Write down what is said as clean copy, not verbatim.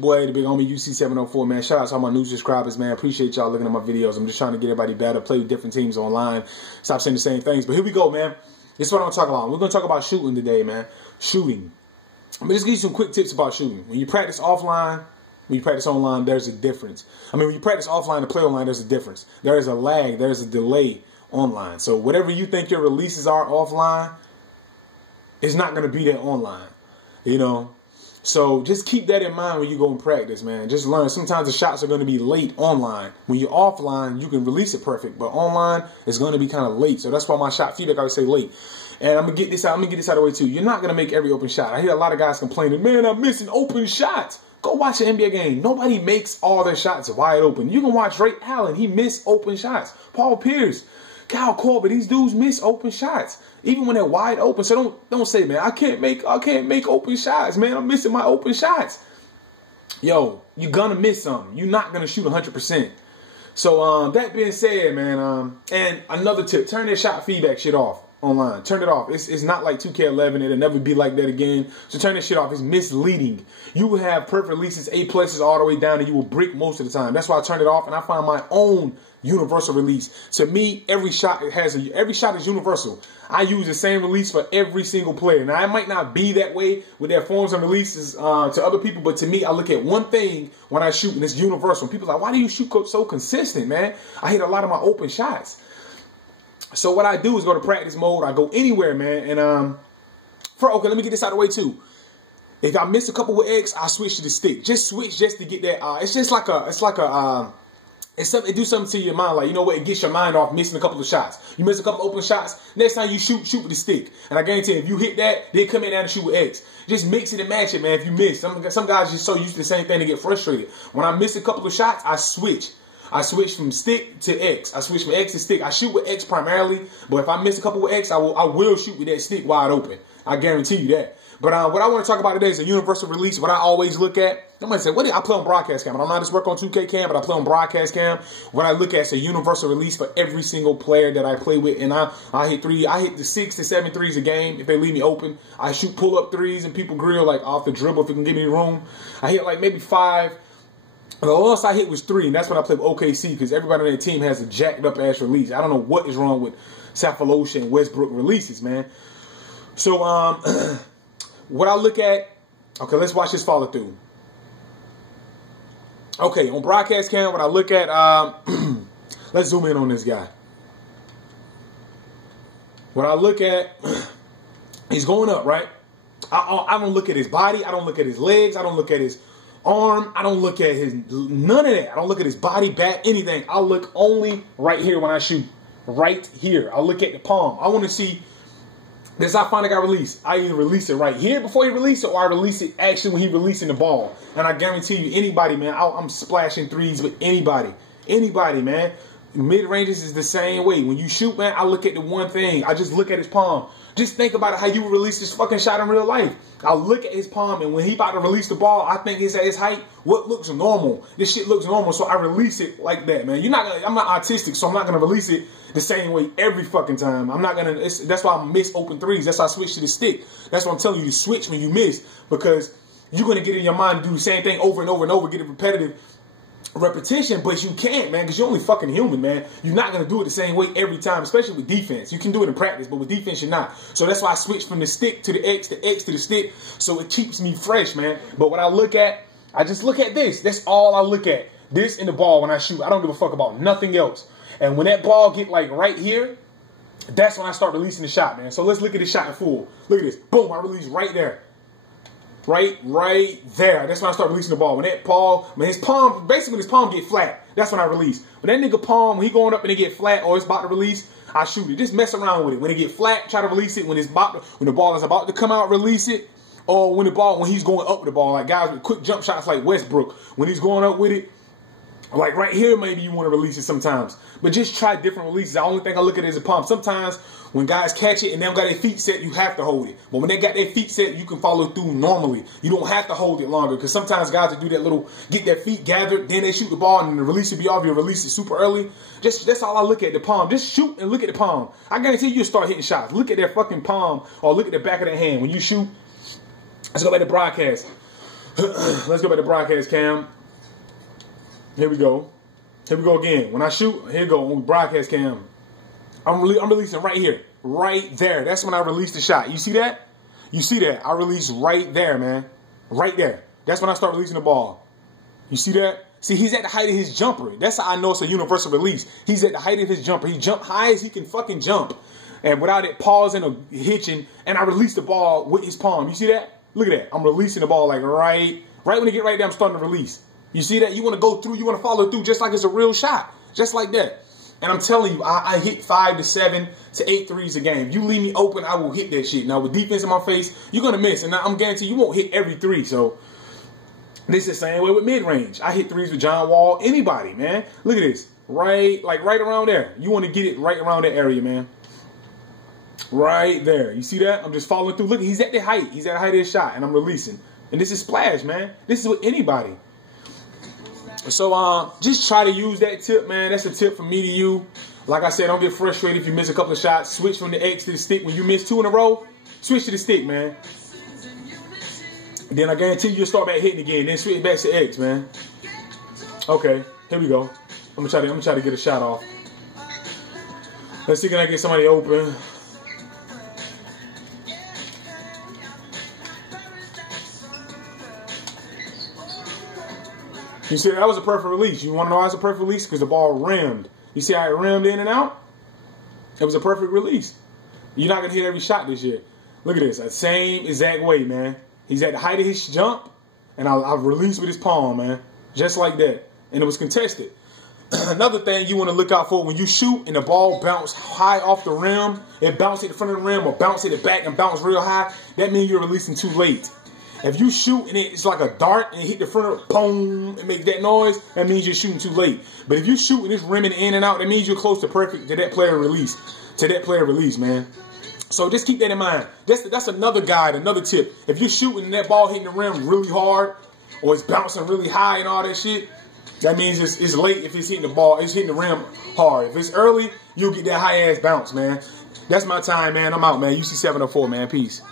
Boy, the big homie UC704, man. Shout out to all my new subscribers, man. Appreciate y'all looking at my videos. I'm just trying to get everybody better, play with different teams online, stop saying the same things. But here we go, man. This is what I'm going to talk about. We're going to talk about shooting today, man. Shooting. I'm going to just give you some quick tips about shooting. When you practice offline, when you practice online, there's a difference. I mean, when you practice offline and play online, there's a difference. There is a lag. There's a delay online. So whatever you think your releases are offline, it's not going to be there online, you know. So just keep that in mind when you go and practice, man. Just learn. Sometimes the shots are going to be late online. When you're offline, you can release it perfect, but online it's going to be kind of late. So that's why my shot feedback I would say late. And I'm gonna get this out. I'm gonna get this out of the way too. You're not gonna make every open shot. I hear a lot of guys complaining, man, I'm missing open shots. Go watch an NBA game. Nobody makes all their shots wide open. You can watch Ray Allen. He missed open shots. Paul Pierce, Kyle Korver, these dudes miss open shots, even when they're wide open. So don't say, man, I can't make open shots, man. I'm missing my open shots. Yo, you're gonna miss some. You're not gonna shoot 100%. So that being said, man, and another tip: turn that shot feedback shit off online. Turn it off. It's not like 2K11. It'll never be like that again. So turn that shit off. It's misleading. You will have perfect releases, A pluses all the way down, and you will brick most of the time. That's why I turn it off, and I find my own universal release. To me, every shot is universal. I use the same release for every single player. Now, it might not be that way with their forms and releases to other people, but to me, I look at one thing when I shoot, and it's universal. People are like, why do you shoot so consistent, man? I hit a lot of my open shots. So what I do is go to practice mode. I go anywhere, man. And okay, let me get this out of the way too. If I miss a couple with X, I switch to the stick. Just switch just to get that. It's something. It do something to your mind. Like, you know what? It gets your mind off missing a couple of shots. You miss a couple open shots. Next time you shoot with the stick. And I guarantee you, if you hit that, they come in down and shoot with X. Just mix it and match it, man. If you miss, some guys just so used to the same thing, they get frustrated. When I miss a couple of shots, I switch. I switch from stick to X. I switch from X to stick. I shoot with X primarily, but if I miss a couple with X, I will shoot with that stick wide open. I guarantee you that. But what I want to talk about today is a universal release. What I always look at, I'm going to say, I play on broadcast cam. I don't know how this work on 2K cam, but I play on broadcast cam. What I look at is a universal release for every single player that I play with. And I hit the 6 to 7 threes a game if they leave me open. I shoot pull-up threes and people grill like off the dribble if it can give me room. I hit like maybe 5. The lowest I hit was 3, and that's when I played with OKC because everybody on that team has a jacked up ass release. I don't know what is wrong with Cephalosha and Westbrook releases, man. So what I look at, okay, let's watch this follow through. Okay, on broadcast cam, what I look at, let's zoom in on this guy. What I look at, he's going up, right? I don't look at his body. I don't look at his legs. I don't look at his arm. I don't look at none of that. I don't look at his body, back, anything. I look only right here when I shoot. Right here. I look at the palm. I want to see, does I find a guy release? I either release it right here before he releases it, or I release it actually when he releasing the ball. And I guarantee you, anybody, man, I'm splashing threes with anybody. Anybody, man. Mid-ranges is the same way. When you shoot, man, I look at the one thing. I just look at his palm. Just think about how you would release this fucking shot in real life. I look at his palm, and when he about to release the ball, I think it's at his height. What looks normal? This shit looks normal, so I release it like that, man. I'm not autistic, so I'm not gonna release it the same way every fucking time. I'm not gonna. That's why I miss open threes. That's why I switch to the stick. That's what I'm telling you. You switch when you miss because you're gonna get in your mind and do the same thing over and over and over, get it repetitive. Repetition, but you can't, man, because you're only fucking human, man. You're not going to do it the same way every time, especially with defense. You can do it in practice, but with defense, you're not. So that's why I switch from the stick to the X to the stick, so it keeps me fresh, man. But what I look at, I just look at this. That's all I look at. This and the ball when I shoot. I don't give a fuck about nothing else. And when that ball get like right here, that's when I start releasing the shot, man. So let's look at the shot in full. Look at this. Boom, I release right there. Right there. That's when I start releasing the ball. When that palm, when his palm get flat, that's when I release. When that nigga palm, when he going up and it get flat or it's about to release, I shoot it. Just mess around with it. When it get flat, try to release it. When the ball is about to come out, release it. Or when he's going up with the ball, like guys with quick jump shots like Westbrook, when he's going up with it, like right here, maybe you want to release it sometimes. But just try different releases. The only thing I look at is a palm. Sometimes when guys catch it and they don't got their feet set, you have to hold it. But when they got their feet set, you can follow through normally. You don't have to hold it longer because sometimes guys will do that little, get their feet gathered, then they shoot the ball and the release will be off. You release it super early. That's all I look at, the palm. Just shoot and look at the palm. I guarantee you'll start hitting shots. Look at their fucking palm or look at the back of their hand. When you shoot, let's go back to broadcast. Let's go back to broadcast cam. Here we go. Here we go again. When I shoot, here we go on broadcast cam. I'm releasing right here. Right there. That's when I release the shot. You see that? You see that? I release right there, man. Right there. That's when I start releasing the ball. You see that? See, he's at the height of his jumper. That's how I know it's a universal release. He's at the height of his jumper. He jumped high as he can fucking jump. And without it pausing or hitching, and I release the ball with his palm. You see that? Look at that. I'm releasing the ball like right when it get right there, I'm starting to release. You see that? You want to go through, you want to follow through just like it's a real shot. Just like that. And I'm telling you, I hit 5 to 7 to 8 threes a game. You leave me open, I will hit that shit. Now, with defense in my face, you're going to miss. And I'm guaranteed you won't hit every three. So, this is the same way with mid-range. I hit threes with John Wall, anybody, man. Look at this. Right around there. You want to get it right around that area, man. Right there. You see that? I'm just following through. Look, he's at the height. He's at the height of his shot, and I'm releasing. And this is splash, man. This is with anybody. So, just try to use that tip, man. That's a tip from me to you. Like I said, don't get frustrated if you miss a couple of shots. Switch from the X to the stick. When you miss 2 in a row, switch to the stick, man. Then I guarantee you'll start back hitting again. Then switch back to X, man. Okay, here we go. I'm gonna try to get a shot off. Let's see, can I get somebody open? You see, that was a perfect release. You want to know why it's a perfect release? Because the ball rimmed. You see how it rimmed in and out? It was a perfect release. You're not going to hit every shot this year. Look at this. The same exact way, man. He's at the height of his jump, and I've released with his palm, man. Just like that. And it was contested. Another thing you want to look out for, when you shoot and the ball bounce high off the rim, it bounce at the front of the rim or bounce at the back and bounce real high, that means you're releasing too late. If you shoot and it's like a dart and hit the front of it, boom, and make that noise, that means you're shooting too late. But if you shoot and it's rimming in and out, that means you're close to perfect to that player release. Man. So just keep that in mind. That's another guide, another tip. If you're shooting and that ball hitting the rim really hard, or it's bouncing really high and all that shit, that means it's late if it's hitting the ball, it's hitting the rim hard. If it's early, you'll get that high ass bounce, man. That's my time, man. I'm out, man. UC 704, man. Peace.